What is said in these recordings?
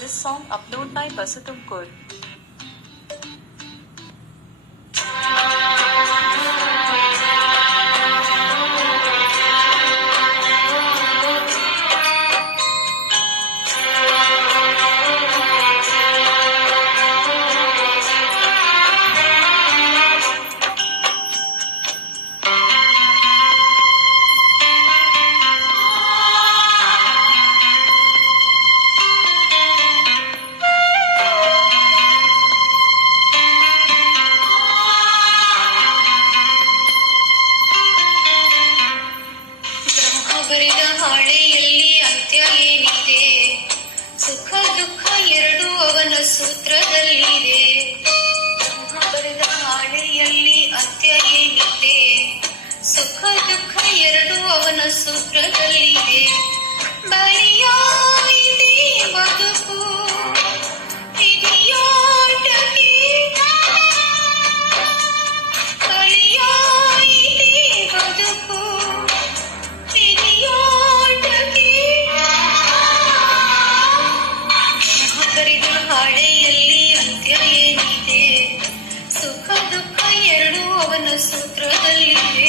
This song uploaded by Basutum Kur. ಸೂತ್ರದಲ್ಲಿದೆ ಬಹು ಬರೆದ ಹಳೆಯಲ್ಲಿ ಅತ್ಯಾಯ ಸುಖ ದುಃಖ ಎರಡೂ ಅವನ ಸೂತ್ರದಲ್ಲಿದೆ ಬರಿಯ ಎರಡು ಅವನ ಸೂತ್ರದಲ್ಲಿದೆ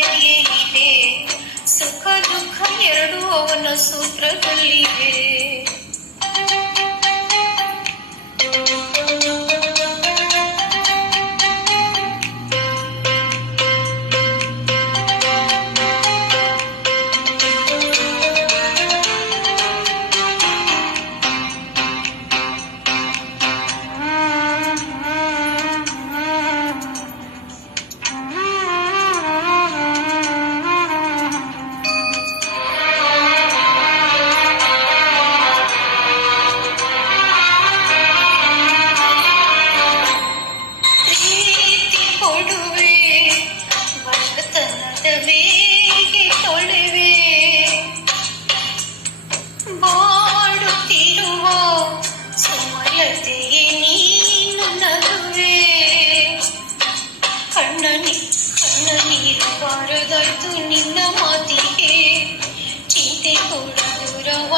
ಇದೆ ಸುಖ ದುಃಖ ಎರಡೂ ಅವನ ಸೂತ್ರದಲ್ಲಿದೆ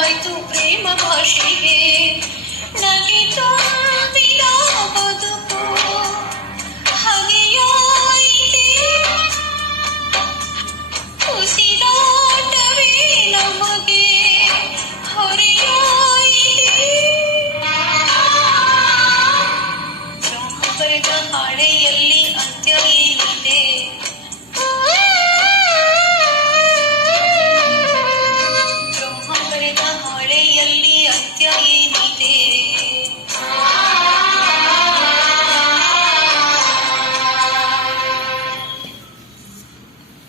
ಆಯ್ತು ಪ್ರೇಮ ಭಾಷೆಗೆ ನಗಿತಾ